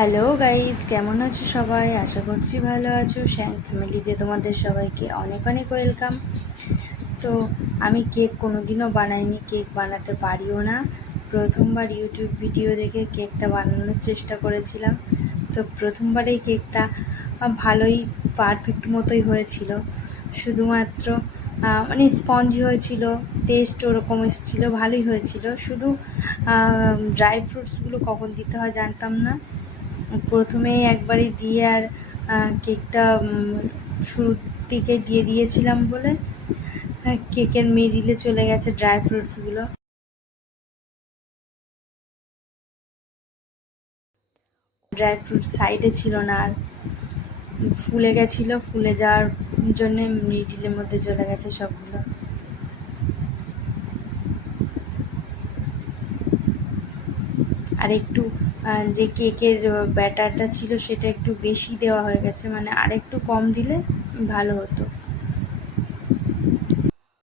Hello guys, কেমন আছো সবাই? আশা করছি ভালো আছো। শ্যাং ফ্যামিলিতে তোমাদের সবাইকে অনেক অনেক ওয়েলকাম। তো আমি কেক কোনোদিনও বানাইনি, কেক বানাতে পারিও না। প্রথমবার ইউটিউব ভিডিও দেখে কেকটা বানানোর চেষ্টা করেছিলাম। তো প্রথমবারেই কেকটা ভালোই পারফেক্ট মতোই হয়েছিল। শুধুমাত্র মানে স্পঞ্জি হয়েছিল, টেস্ট ওরকম এসেছিলো, ভালোই হয়েছিল। শুধু ড্রাই ফ্রুটসগুলো কখন দিতে হয় জানতাম না। প্রথমেই একবারই দিয়ে আর কেকটা শুরুর দিকে দিয়ে দিয়েছিলাম বলে কেকের মিডিলে চলে গেছে ড্রাই ফ্রুটসগুলো। ড্রাই ফ্রুট সাইডে ছিল না, আর ফুলে গেছিলো, ফুলে যাওয়ার জন্যে মিডিলের মধ্যে চলে গেছে সবগুলো। আর একটু যে কেকের ব্যাটারটা ছিল সেটা একটু বেশি দেওয়া হয়ে গেছে, মানে আর একটু কম দিলে ভালো হতো।